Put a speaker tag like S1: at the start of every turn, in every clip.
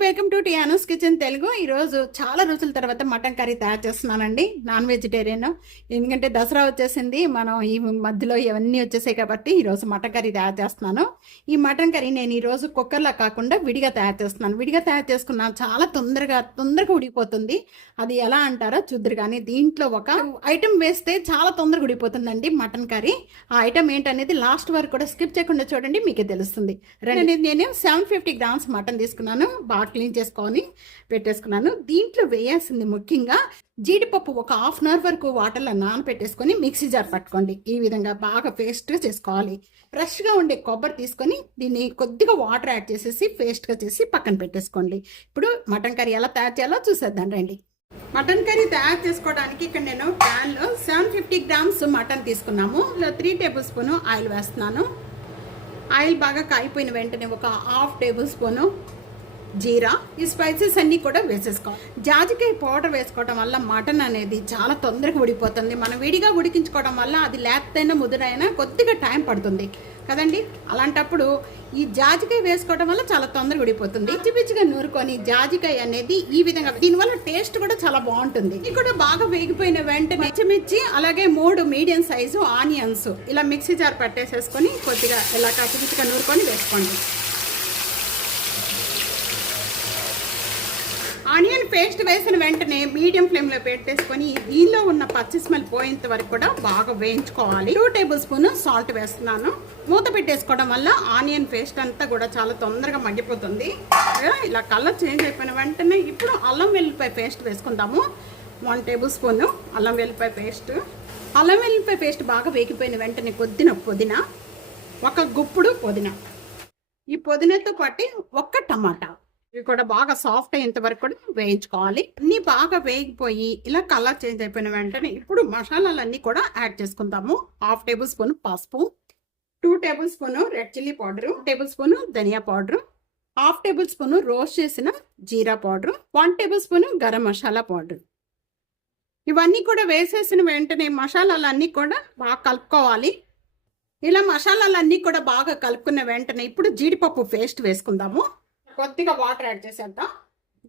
S1: Kitchen Telugu. ఈరోజు చాలా రోజుల తర్వాత మటన్ కర్రీ తయారు చేస్తున్నానండి. Non vegetarian. ఎందుకంటే దసరా వచ్చేసింది. మనం ఈ మధ్యలో ఇవన్నీ వచ్చేసాయి కాబట్టి ఈరోజు మటన్ కర్రీ తయారు చేస్తున్నాను. ఈ మటన్ కర్రీ నేను ఈరోజు కుక్కర్లో కాకుండా విడిగా తయారు చేస్తున్నాను. విడిగా తయారు చేసుకున్నాను చాలా తొందరగా తొందరగా ఉడికిపోతుంది. అది ఎలా అంటారో చూద్దరు కానీ దీంట్లో ఒక ఐటెం వేస్తే చాలా తొందరగా ఉడికిపోతుందండి మటన్ కర్రీ. ఆ ఐటెం ఏంటనేది లాస్ట్ వరకు కూడా స్కిప్ చేయకుండా చూడండి మీకే తెలుస్తుంది. రెండు నేను సెవెన్ ఫిఫ్టీ గ్రామ్స్ మటన్ తీసుకున్నాను. బాగా క్లీన్ చేసుకొని పెట్టేసుకున్నాను. దీంట్లో వేయాల్సింది ముఖ్యంగా జీడిపప్పు ఒక హాఫ్ అన్ అవర్ వరకు వాటర్లో నానబెట్టేసుకొని మిక్సీ జార్ పట్టుకోండి. ఈ విధంగా బాగా పేస్ట్గా చేసుకోవాలి. ఫ్రెష్గా ఉండే కొబ్బరి తీసుకొని దీన్ని కొద్దిగా వాటర్ యాడ్ చేసేసి పేస్ట్గా చేసి పక్కన పెట్టేసుకోండి. ఇప్పుడు మటన్ కర్రీ ఎలా తయారు చేయాలో చూసేద్దాం రండి. మటన్ కర్రీ తయారు చేసుకోవడానికి ఇక్కడ నేను ప్యాన్లో సెవెన్ ఫిఫ్టీ గ్రామ్స్ మటన్ తీసుకున్నాము. ఇలా త్రీ టేబుల్ స్పూన్ ఆయిల్ వేస్తున్నాను. ఆయిల్ బాగా కాగిపోయిన వెంటనే ఒక హాఫ్ టేబుల్ స్పూను జీరా ఈ స్పైసెస్ అన్నీ కూడా వేసేసుకోవాలి. జాజికాయ పౌడర్ వేసుకోవడం వల్ల మటన్ అనేది చాలా తొందరగా ఉడిపోతుంది మనం విడిగా ఉడికించుకోవడం వల్ల అది లేతైనా ముదురైనా కొద్దిగా టైం పడుతుంది. కదండి? అలాంటప్పుడు ఈ జాజికాయ వేసుకోవడం వల్ల చాలా తొందరగా ఉడిపోతుంది పిచ్చి పిచ్చిగా నూరుకొని జాజికాయ అనేది ఈ విధంగా దీనివల్ల టేస్ట్ కూడా చాలా బాగుంటుంది. ఇది కూడా బాగా వేగిపోయిన వెంటనే పచ్చిమిర్చి అలాగే మూడు మీడియం సైజు ఆనియన్స్ ఇలా మిక్సీ జార్ పట్టేసేసుకొని కొద్దిగా ఇలా కచ్చిపిచ్చిగా నూరుకొని వేసుకోండి. ఆనియన్ పేస్ట్ వేసిన వెంటనే మీడియం ఫ్లేమ్లో పెట్టేసుకొని దీనిలో ఉన్న పచ్చి స్మెల్ పోయేంత వరకు కూడా బాగా వేయించుకోవాలి. టూ టేబుల్ స్పూన్ సాల్ట్ వేస్తున్నాను. మూత పెట్టేసుకోవడం వల్ల ఆనియన్ పేస్ట్ అంతా కూడా చాలా తొందరగా మగ్గిపోతుంది. ఇలా కలర్ చేంజ్ అయిపోయిన వెంటనే ఇప్పుడు అల్లం వెల్లిపాయ పేస్ట్ వేసుకుందాము. వన్ టేబుల్ స్పూన్ అల్లం వెల్లిపాయ పేస్ట్. అల్లం వెల్లిపాయ పేస్ట్ బాగా వేగిపోయిన వెంటనే కొద్దిన పుదీనా ఒక గుప్పుడు పుదీనా. ఈ పుదీనాతో పాటు ఒక్క టమాటా. ఇవి కూడా బాగా సాఫ్ట్ అయ్యేంత వరకు కూడా వేయించుకోవాలి. అన్ని బాగా వేగిపోయి ఇలా కలర్ చేంజ్ అయిపోయిన వెంటనే ఇప్పుడు మసాలాలన్నీ కూడా యాడ్ చేసుకుందాము. హాఫ్ టేబుల్ స్పూన్ పసుపు two tablespoon red chilli powder tablespoon dhania powder half tablespoon roast చేసిన jeera powder one tablespoon garam masala powder. ఇవన్నీ కూడా వేసేసిన వెంటనే మసాలాలన్నీ కూడా బాగా కలుపుకోవాలి. ఇలా మసాలాలన్నీ కూడా బాగా కలుపుకున్న వెంటనే ఇప్పుడు జీడిపప్పు పేస్ట్ వేసుకుందాము. కొద్దిగా వాటర్ యాడ్ చేసేద్దాం.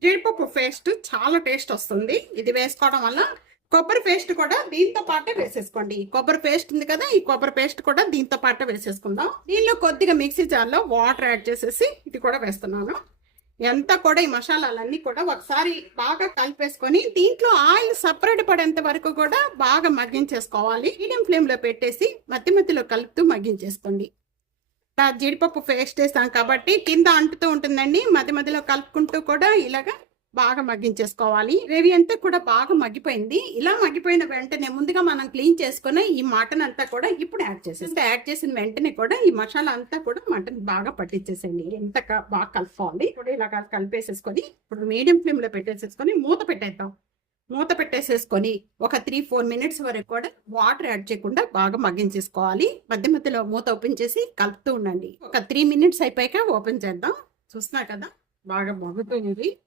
S1: జీడిపప్పు పేస్ట్ చాలా టేస్ట్ వస్తుంది. ఇది వేసుకోవడం వల్ల కొబ్బరి పేస్ట్ కూడా దీంతో పాటే వేసేసుకోండి. ఈ కొబ్బరి పేస్ట్ ఉంది కదా ఈ కొబ్బరి పేస్ట్ కూడా దీంతో పాటే వేసేసుకుందాం. దీనిలో కొద్దిగా మిక్సీ జార్లో వాటర్ యాడ్ చేసేసి ఇది కూడా వేస్తున్నాను. ఎంత కూడా ఈ మసాలాలన్నీ కూడా ఒకసారి బాగా కలిపేసుకొని దీంట్లో ఆయిల్ సపరేట్ పడేంత వరకు కూడా బాగా మగ్గించేసుకోవాలి. మీడియం ఫ్లేమ్లో పెట్టేసి మధ్య మధ్యలో కలుపుతూ మగ్గించేసుకోండి. జీడిపప్పు పేస్ట్ వేస్తాం కాబట్టి కింద అంటుతూ ఉంటుందండి. మధ్య మధ్యలో కలుపుకుంటూ కూడా ఇలాగా బాగా మగ్గించేసుకోవాలి. గ్రేవీ అంతా కూడా బాగా మగ్గిపోయింది. ఇలా మగ్గిపోయిన వెంటనే ముందుగా మనం క్లీన్ చేసుకుని ఈ మటన్ అంతా కూడా ఇప్పుడు యాడ్ చేసేసి యాడ్ చేసిన వెంటనే కూడా ఈ మసాలా అంతా కూడా మటన్ బాగా పట్టించేసేయండి. ఎంత బాగా కలుపుకోవాలి ఇప్పుడు ఇలా కలిపేసేసుకొని ఇప్పుడు మీడియం ఫ్లేమ్లో పెట్టేసేసుకొని మూత పెట్టేద్దాం. మూత పెట్టేసేసుకొని ఒక త్రీ ఫోర్ మినిట్స్ వరకు కూడా వాటర్ యాడ్ చేయకుండా బాగా మగ్గించేసుకోవాలి. మధ్య మధ్యలో మూత ఓపెన్ చేసి కలుపుతూ ఉండండి. ఒక త్రీ మినిట్స్ అయిపోయాక ఓపెన్ చేద్దాం. చూస్తున్నా కదా? బాగా మగ్గుతుంది.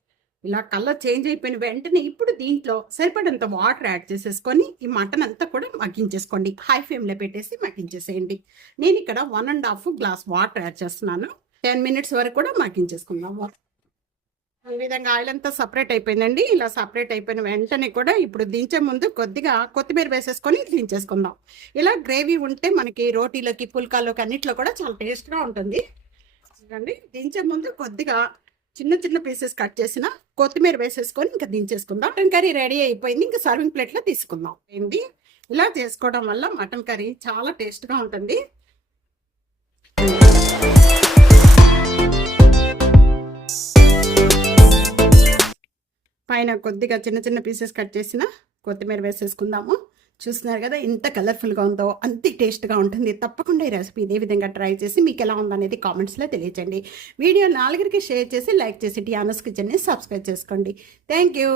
S1: ఇలా కలర్ చేంజ్ అయిపోయిన వెంటనే ఇప్పుడు దీంట్లో సరిపడంత వాటర్ యాడ్ చేసేసుకొని ఈ మటన్ అంతా కూడా మగ్గించేసుకోండి. హై ఫ్లేమ్లో పెట్టేసి మగ్గించేసేయండి. నేను ఇక్కడ one and half glass water add చేస్తున్నాను. టెన్ మినిట్స్ వరకు కూడా మగ్గించేసుకుందాం. ఈ విధంగా ఆయిల్ అంతా సపరేట్ అయిపోయిందండి. ఇలా సపరేట్ అయిపోయిన వెంటనే కూడా ఇప్పుడు దించే ముందు కొద్దిగా కొత్తిమీర వేసేసుకొని దించేసుకుందాం. ఇలా గ్రేవీ ఉంటే మనకి రోటీలోకి పుల్కాల్లోకి అన్నిట్లో కూడా చాలా టేస్ట్గా ఉంటుంది. చూడండి దించే ముందు కొద్దిగా చిన్న చిన్న పీసెస్ కట్ చేసిన కొత్తిమీర వేసేసుకొని ఇంకా దించేసుకుందాం. మటన్ కర్రీ రెడీ అయిపోయింది. ఇంకా సర్వింగ్ ప్లేట్లో తీసుకుందాం. ఏంటి ఇలా చేసుకోవడం వల్ల మటన్ కర్రీ చాలా టేస్ట్గా ఉంటుంది. పైన కొద్దిగా చిన్న చిన్న పీసెస్ కట్ చేసిన కొత్తిమీర వేసేసుకుందాము. చూస్తున్నారు కదా ఎంత కలర్ఫుల్గా ఉందో అంతే టేస్ట్గా ఉంటుంది. తప్పకుండా ఈ రెసిపీ ఇదే విధంగా ట్రై చేసి మీకు ఎలా ఉందనేది కామెంట్స్లో తెలియచండి. వీడియో నాలుగురికి షేర్ చేసి లైక్ చేసి టియానస్ కిచెన్ని సబ్స్క్రైబ్ చేసుకోండి. Thank you